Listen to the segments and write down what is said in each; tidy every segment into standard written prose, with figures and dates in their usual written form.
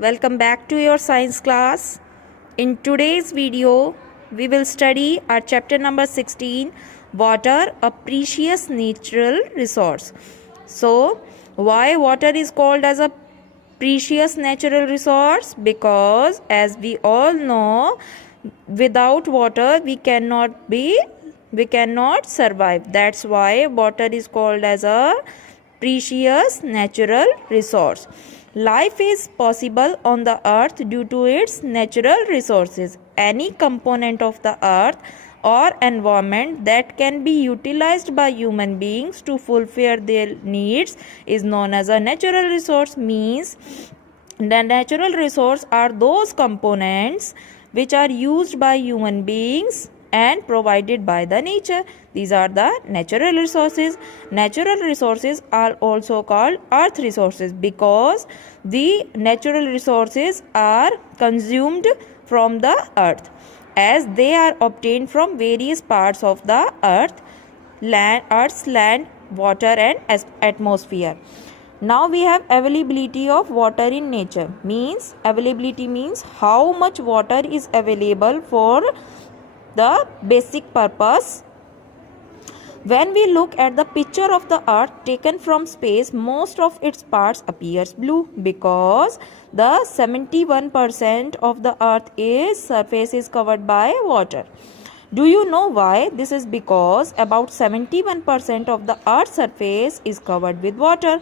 welcome back to your science class. In today's video, we will study our chapter number 16, Water, a precious natural resource. So, why water is called as a precious natural resource? Because as we all know, without water we cannot survive. That's why water is called as a precious natural resource. Life is possible on the earth due to its natural resources. Any component of the earth or environment that can be utilized by human beings to fulfill their needs is known as a natural resource. Means the natural resource are those components which are used by human beings and provided by the nature. These are the natural resources. Natural resources are also called earth resources because the natural resources are consumed from the earth as they are obtained from various parts of the earth's land, water and atmosphere. Now we have availability of water in nature. Availability means how much water is available for the basic purpose. When we look at the picture of the earth taken from space, most of its parts appears blue because the 71% of the earth's surface is covered by water. Do you know why? This is because about 71% of the earth's surface is covered with water.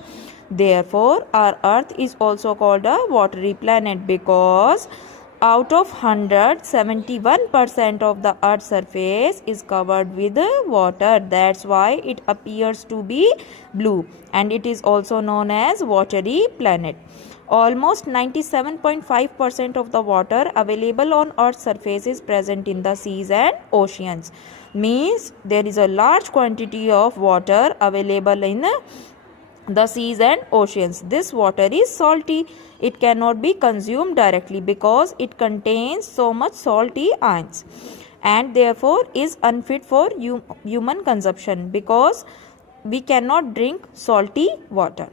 Therefore, our earth is also called a watery planet because out of 100, 71% of the earth's surface is covered with water. That's why it appears to be blue and it is also known as watery planet. Almost 97.5% of the water available on earth's surface is present in the seas and oceans. Means there is a large quantity of water available in the seas and oceans. This water is salty. It cannot be consumed directly because it contains so much salty ions and therefore is unfit for human consumption because we cannot drink salty water.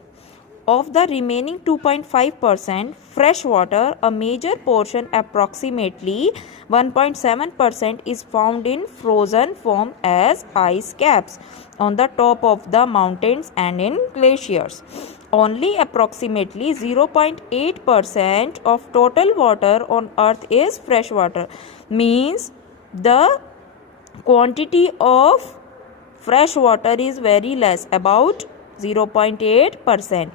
Of the remaining 2.5% fresh water, a major portion, approximately 1.7%, is found in frozen form as ice caps on the top of the mountains and in glaciers. Only approximately 0.8% of total water on earth is fresh water. Means the quantity of fresh water is very less, about 0.8%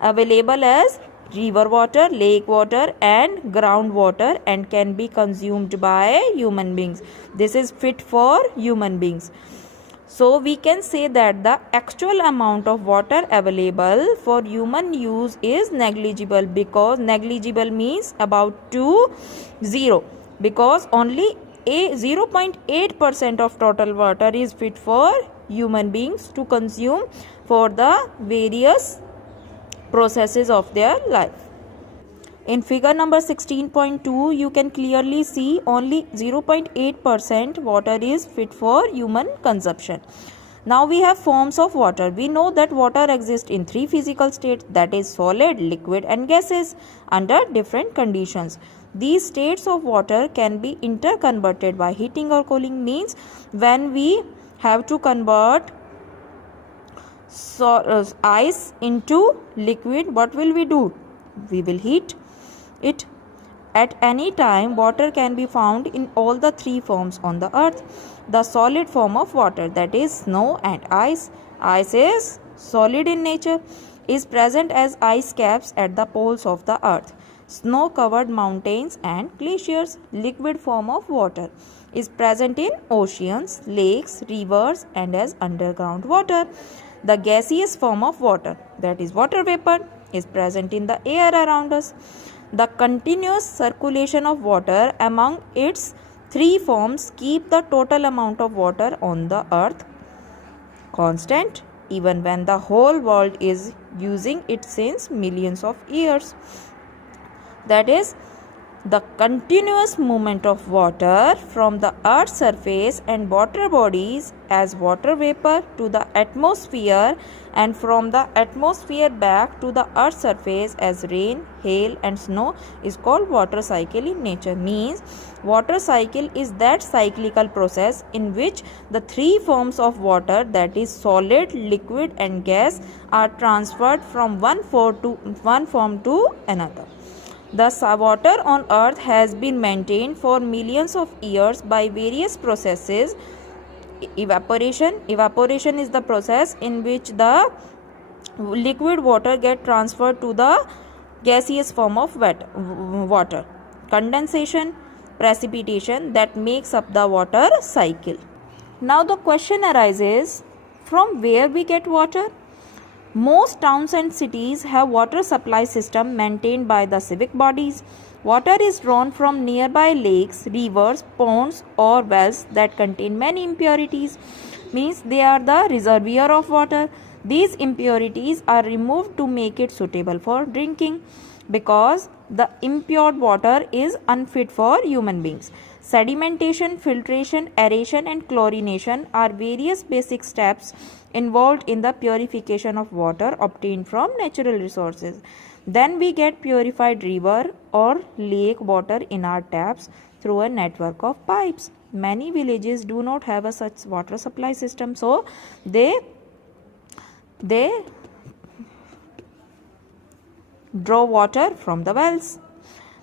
available as river water, lake water and groundwater and can be consumed by human beings. This is fit for human beings. So we can say that the actual amount of water available for human use is negligible because negligible means about to zero because only 0.8% of total water is fit for human beings to consume for the various processes of their life. In figure number 16.2, you can clearly see only 0.8% water is fit for human consumption. Now we have forms of water. We know that water exists in three physical states, that is solid, liquid and gases under different conditions. These states of water can be interconverted by heating or cooling. Means when we have to convert ice into liquid, what will we do? We will heat it. At any time, water can be found in all the three forms on the earth. The solid form of water, that is snow and ice. Ice is solid in nature, is present as ice caps at the poles of the earth. Snow covered mountains and glaciers. Liquid form of water is present in oceans, lakes, rivers and as underground water. The gaseous form of water, that is water vapor, is present in the air around us. The continuous circulation of water among its three forms keep the total amount of water on the earth constant even when the whole world is using it since millions of years. That is, The continuous movement of water from the earth's surface and water bodies as water vapor to the atmosphere and from the atmosphere back to the earth's surface as rain, hail and snow is called water cycle in nature. Means water cycle is that cyclical process in which the three forms of water, that is solid, liquid and gas, are transferred from one form to another. The water on earth has been maintained for millions of years by various processes. Evaporation is the process in which the liquid water get transferred to the gaseous form of water. Condensation, precipitation, that makes up the water cycle. Now the question arises, from where we get water? Most towns and cities have water supply system maintained by the civic bodies. Water is drawn from nearby lakes, rivers, ponds or wells that contain many impurities. Means they are the reservoir of water. These impurities are removed to make it suitable for drinking, because the impure water is unfit for human beings. Sedimentation, filtration, aeration and chlorination are various basic steps involved in the purification of water obtained from natural resources. Then we get purified river or lake water in our taps through a network of pipes. Many villages do not have a such water supply system, so they draw water from the wells.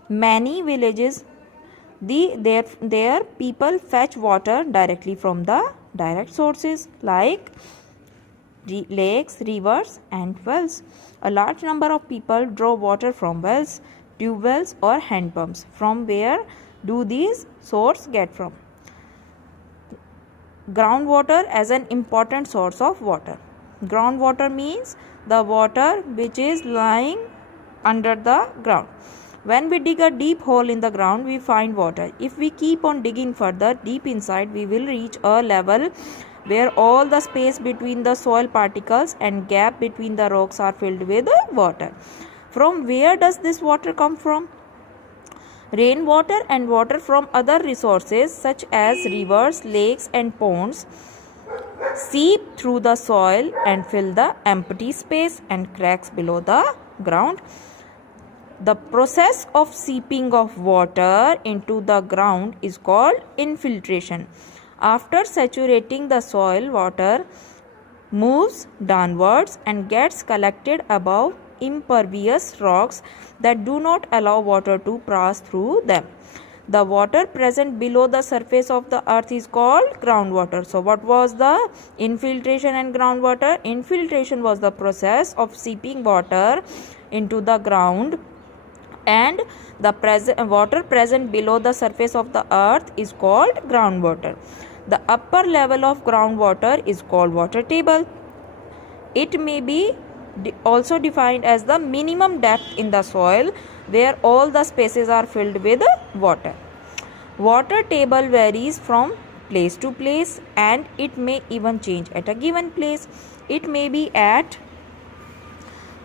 Many villages, their people fetch water directly from the direct sources like lakes, rivers and wells. A large number of people draw water from wells, tube wells or hand pumps. From where do these sources get from? Groundwater as an important source of water. Groundwater means the water which is lying under the ground. When we dig a deep hole in the ground, we find water. If we keep on digging further deep inside, we will reach a level where all the space between the soil particles and gap between the rocks are filled with water. From where does this water come from? Rainwater and water from other resources such as rivers, lakes and ponds seep through the soil and fill the empty space and cracks below the ground. The process of seeping of water into the ground is called infiltration. After saturating the soil, water moves downwards and gets collected above impervious rocks that do not allow water to pass through them. The water present below the surface of the earth is called groundwater. So what was the infiltration and groundwater? Infiltration was the process of seeping water into the ground, and the water present below the surface of the earth is called groundwater. The upper level of groundwater is called water table. It may be also defined as the minimum depth in the soil where all the spaces are filled with water. Water table varies from place to place and it may even change at a given place. It may be at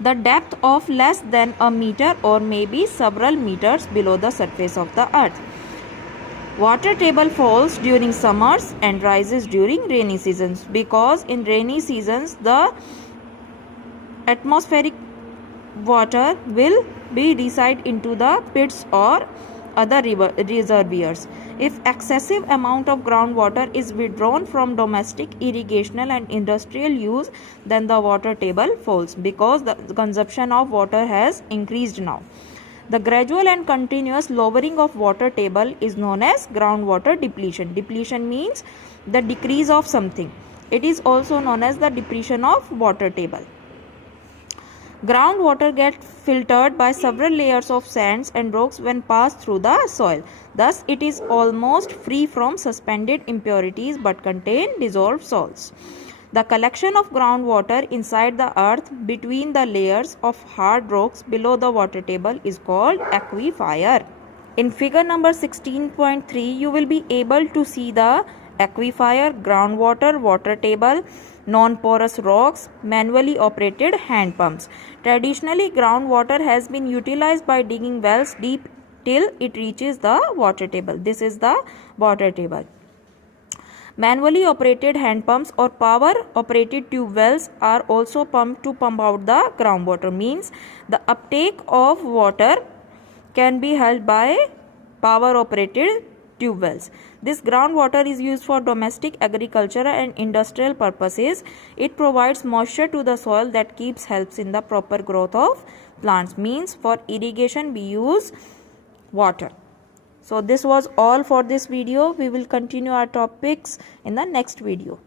the depth of less than a meter or maybe several meters below the surface of the earth. Water table falls during summers and rises during rainy seasons, because in rainy seasons the atmospheric water will be reside into the pits or other reservoirs. If excessive amount of groundwater is withdrawn from domestic, irrigational and industrial use, then the water table falls, because the consumption of water has increased now. The gradual and continuous lowering of water table is known as groundwater depletion. Depletion means the decrease of something. It is also known as the depletion of water table. Groundwater gets filtered by several layers of sands and rocks when passed through the soil. Thus, it is almost free from suspended impurities but contain dissolved salts. The collection of groundwater inside the earth between the layers of hard rocks below the water table is called aquifer. In figure number 16.3, you will be able to see the aquifer, groundwater, water table, non-porous rocks, manually operated hand pumps. Traditionally, groundwater has been utilized by digging wells deep till it reaches the water table. This is the water table. Manually operated hand pumps or power operated tube wells are also pumped to pump out the groundwater. Means the uptake of water can be held by power operated tube wells. This groundwater is used for domestic, agricultural and industrial purposes. It provides moisture to the soil that helps in the proper growth of plants. Means for irrigation we use water. So this was all for this video. We will continue our topics in the next video.